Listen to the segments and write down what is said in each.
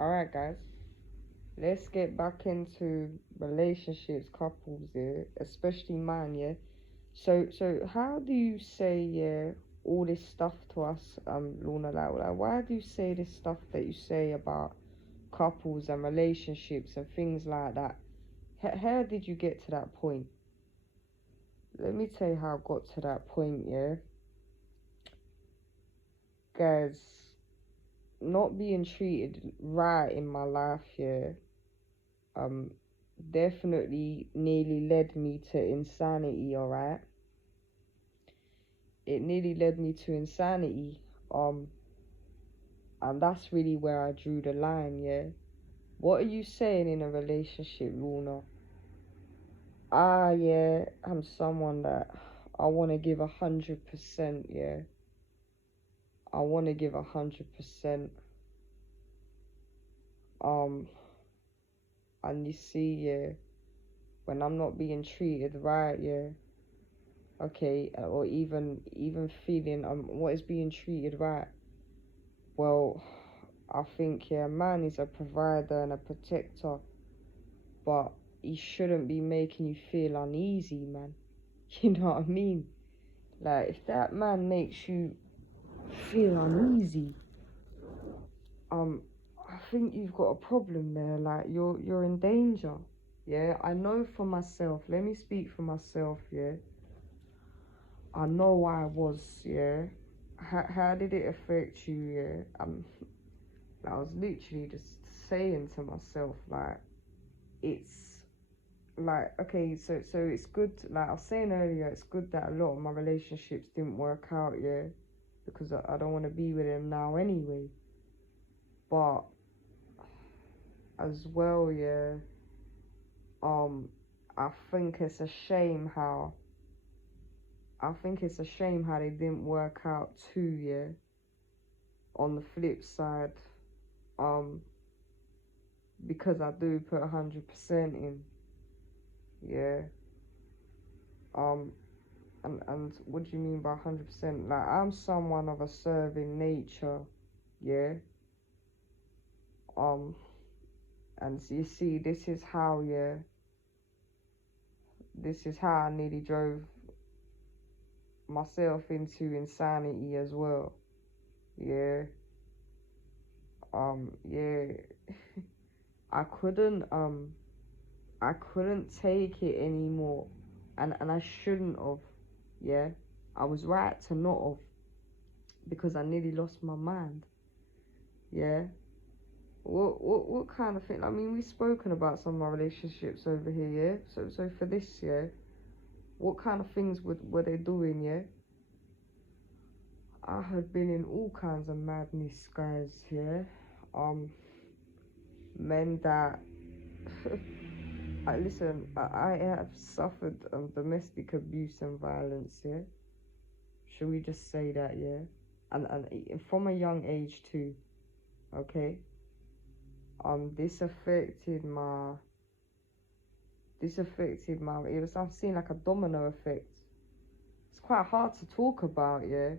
Alright, guys, let's get back into relationships, couples, yeah, especially mine, yeah. So how do you say, yeah, all this stuff to us, Lorna? Like, why do you say this stuff that you say about couples and relationships and things like that? How did you get to that point? Let me tell you how I got to that point, yeah, guys. Not being treated right in my life, yeah, um, definitely nearly led me to insanity. All right, it nearly led me to insanity. Um, and that's really where I drew the line. Yeah, what are you saying in a relationship, Luna? Yeah, I'm someone that I want to give 100%. Yeah, I want to give 100%. Um, and you see, yeah, when I'm not being treated right, yeah, okay, or even feeling what is being treated right. Well, I think, yeah, man is a provider and a protector, but he shouldn't be making you feel uneasy, man. You know what I mean? Like, if that man makes you feel uneasy, um, I think you've got a problem there. Like, you're in danger. Yeah, I know for myself. Let me speak for myself. Yeah, I know why I was. Yeah, how did it affect you? Yeah, I was literally just saying to myself, like, it's like, okay, so it's good, like I was saying earlier, it's good that a lot of my relationships didn't work out, yeah, because I don't want to be with him now anyway. But as well, yeah, um I think it's a shame how they didn't work out too, yeah. On the flip side, um because I do put 100% in, yeah. um and what do you mean by 100%? Like, I'm someone of a serving nature, yeah. um and so you see, this is how I nearly drove myself into insanity as well, yeah. Yeah. I couldn't take it anymore, and I shouldn't have, yeah. I was right to not have, because I nearly lost my mind, yeah. What kind of thing? I mean, we've spoken about some of my relationships over here, yeah. So for this, yeah, what kind of things were they doing, yeah? I had been in all kinds of madness, guys, yeah. Um, Men that I listen. I have suffered domestic abuse and violence, yeah. Should we just say that, yeah? And from a young age too, okay. This affected my it was, I've seen like a domino effect. It's quite hard to talk about, yeah.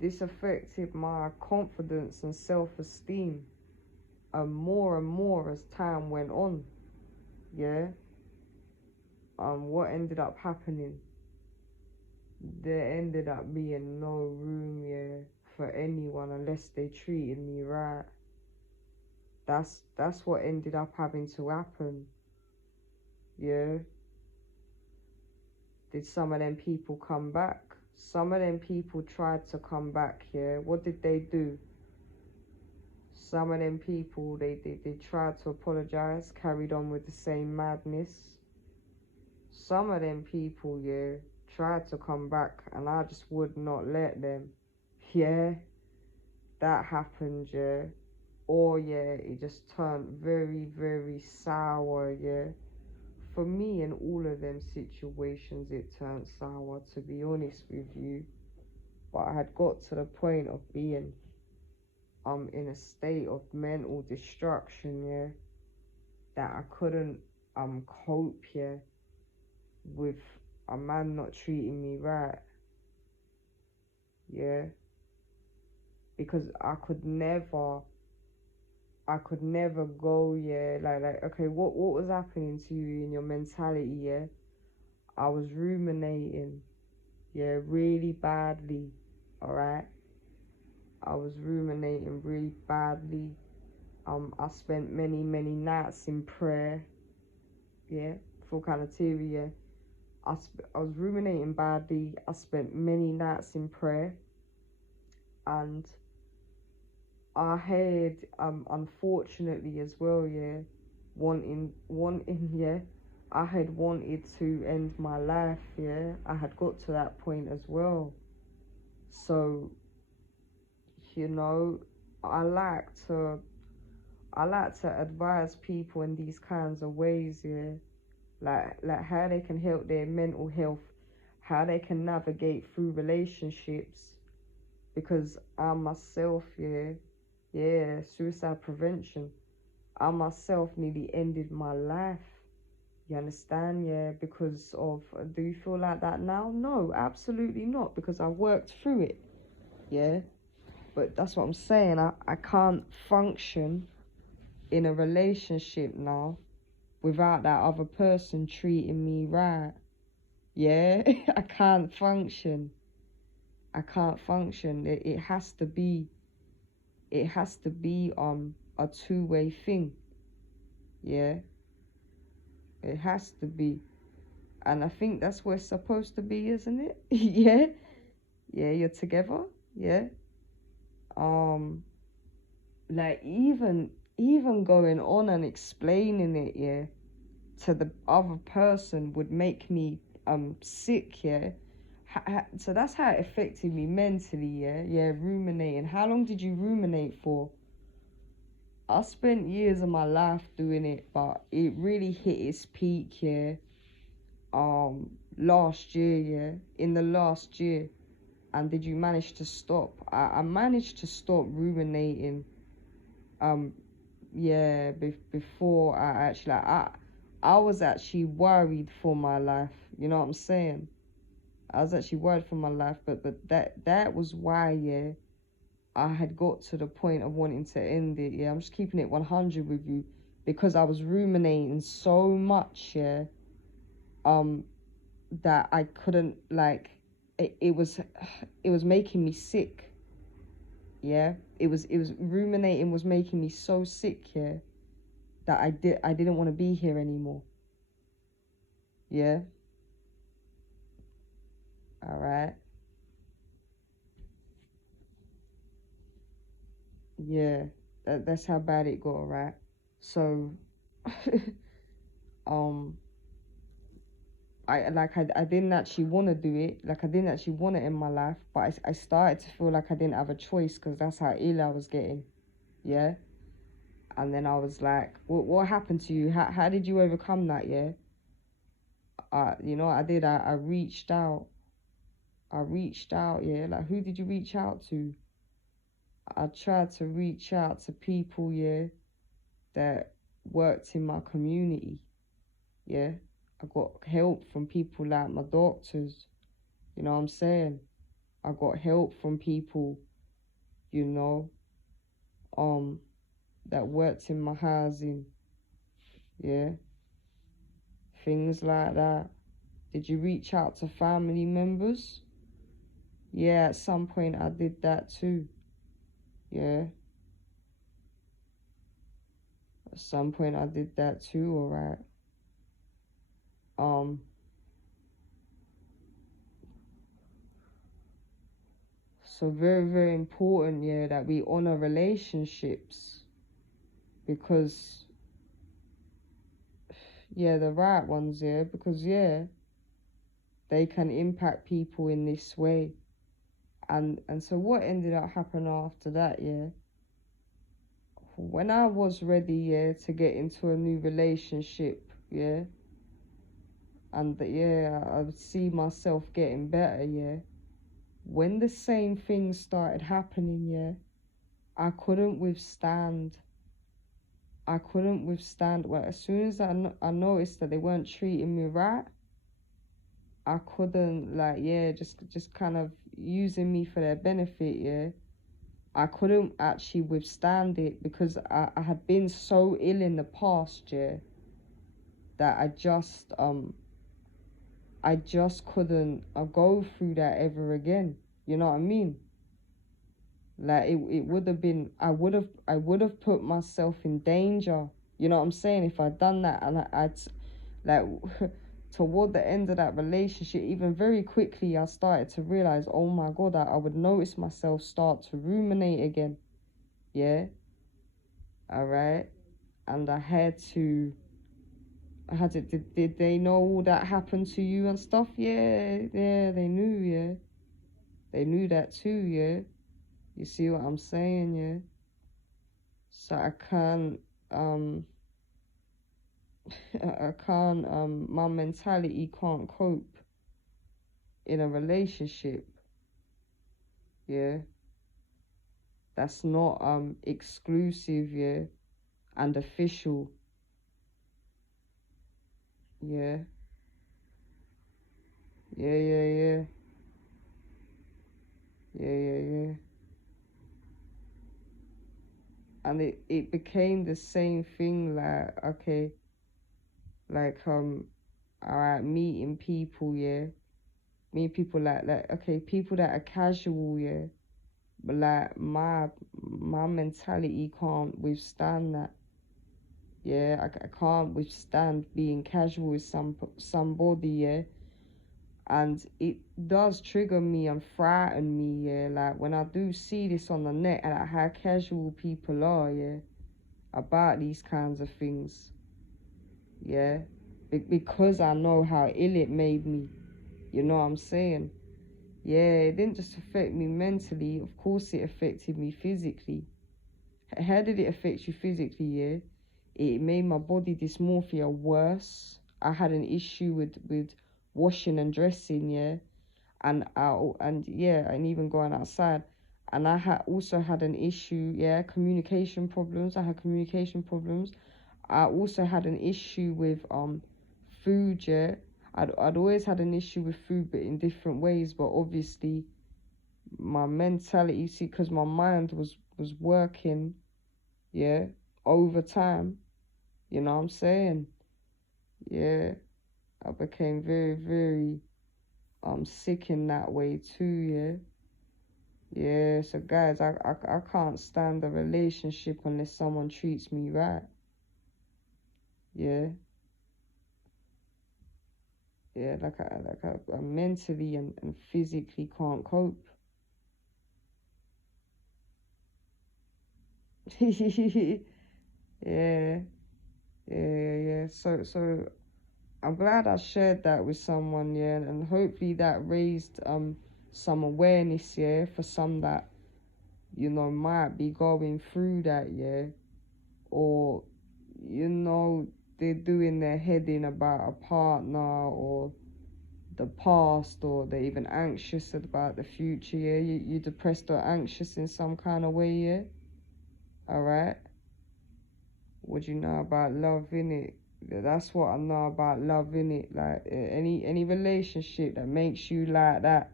This affected my confidence and self-esteem, more and more as time went on, yeah. What ended up happening? There ended up being no room, yeah, for anyone unless they treated me right. That's what ended up having to happen, yeah. Did some of them people come back? Some of them people tried to come back, yeah. What did they do? Some of them people, they tried to apologize, carried on with the same madness. Some of them people, yeah, tried to come back, and I just would not let them. Yeah, that happened, yeah. Or, yeah, it just turned very, very sour, yeah. For me, in all of them situations, it turned sour, to be honest with you. But I had got to the point of being in a state of mental destruction, yeah, that I couldn't cope, yeah, with a man not treating me right, yeah. Because I could never go, yeah. Like, okay, what was happening to you in your mentality, yeah? I was ruminating, yeah, really badly, alright? I was ruminating really badly. I spent many nights in prayer, yeah, full kind of theory, yeah. I was ruminating badly. I spent many nights in prayer, and I had unfortunately as well, yeah, wanting yeah, I had wanted to end my life, yeah. I had got to that point as well. So, you know, I like to I like to advise people in these kinds of ways, yeah. Like how they can help their mental health, how they can navigate through relationships, because I myself, yeah, suicide prevention. I myself nearly ended my life. You understand? Yeah, because of. Do you feel like that now? No, absolutely not, because I worked through it. Yeah, but that's what I'm saying. I can't function in a relationship now without that other person treating me right. Yeah, I can't function. I can't function. It has to be. It has to be a two-way thing. Yeah, it has to be. And I think that's where it's supposed to be, isn't it? Yeah. Yeah, you're together. Yeah. Um, like even going on and explaining it, yeah, to the other person would make me sick, yeah. So that's how it affected me mentally, yeah. Yeah, ruminating. How long did you ruminate for? I spent years of my life doing it, but it really hit its peak, yeah. Last year, yeah. In the last year. And did you manage to stop? I managed to stop ruminating. Um, yeah, before I actually, like, I was actually worried for my life. You know what I'm saying? I was actually worried for my life, but that was why, yeah, I had got to the point of wanting to end it. Yeah, I'm just keeping it 100 with you, because I was ruminating so much, yeah, that I couldn't, like, it was making me sick. Yeah, it was ruminating was making me so sick, yeah, that I didn't want to be here anymore. Yeah. All right. Yeah, that's how bad it got, right? So, um, I didn't actually want to do it. Like, I didn't actually want it in my life, but I started to feel like I didn't have a choice, because that's how ill I was getting. Yeah. And then I was like, what happened to you? How did you overcome that? Yeah. You know what I did? I reached out. I reached out. Yeah. Like, who did you reach out to? I tried to reach out to people, yeah, that worked in my community. Yeah. I got help from people like my doctors. You know what I'm saying? I got help from people, you know, um, that worked in my housing. Yeah. Things like that. Did you reach out to family members? Yeah, at some point I did that too. Yeah. At some point I did that too, alright. Um, so very important, yeah, that we honor relationships, because yeah, the right ones, yeah, because yeah, they can impact people in this way. And so what ended up happening after that, yeah, when I was ready, yeah, to get into a new relationship, yeah, and that, yeah, I would see myself getting better, yeah, when the same things started happening, yeah, I couldn't withstand. Well, as soon as I noticed that they weren't treating me right, I couldn't, like, yeah, just kind of using me for their benefit, yeah. I couldn't actually withstand it because I had been so ill in the past, yeah, that I just couldn't go through that ever again. You know what I mean? Like it would have been, I would have put myself in danger. You know what I'm saying? If I'd done that, and I'd like toward the end of that relationship, even very quickly, I started to realize, oh my God, I would notice myself start to ruminate again. Yeah. All right. And I had to, did they know all that happened to you and stuff? Yeah, they knew, yeah. They knew that too, yeah. You see what I'm saying, yeah? So I can't, I can't, my mentality can't cope in a relationship, yeah? That's not, exclusive, yeah? And official, yeah? Yeah, yeah, yeah. Yeah, yeah, yeah. And it became the same thing, like, okay, like, alright, meeting people, yeah? Meet people like, okay, people that are casual, yeah? But like, my mentality can't withstand that. Yeah, I can't withstand being casual with somebody, yeah? And it does trigger me and frighten me, yeah? Like, when I do see this on the net, and like how casual people are, yeah? About these kinds of things, yeah? Because I know how ill it made me, you know what I'm saying? Yeah, it didn't just affect me mentally, of course it affected me physically. How did it affect you physically, yeah? It made my body dysmorphia worse. I had an issue with washing and dressing, yeah? And even going outside. And I also had an issue, yeah, communication problems. I had communication problems. I also had an issue with food, yeah. I'd always had an issue with food, but in different ways. But obviously, my mentality, see, because my mind was working, yeah, over time. You know what I'm saying? Yeah, I became very, very sick in that way too, yeah. Yeah, so guys, I can't stand a relationship unless someone treats me right. Yeah. Yeah, I mentally and physically can't cope. Yeah, yeah. So I'm glad I shared that with someone, yeah, and hopefully that raised some awareness, yeah, for some that, might be going through that, yeah, or, they're doing their head in about a partner or the past, or they're even anxious about the future, yeah. You depressed or anxious in some kind of way, yeah. All right. What do you know about love, innit? That's what I know about love, innit? Like, any relationship that makes you like that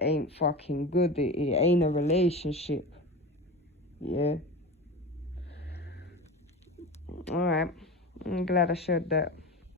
ain't fucking good. It ain't a relationship. Yeah. All right. I'm glad I shared that.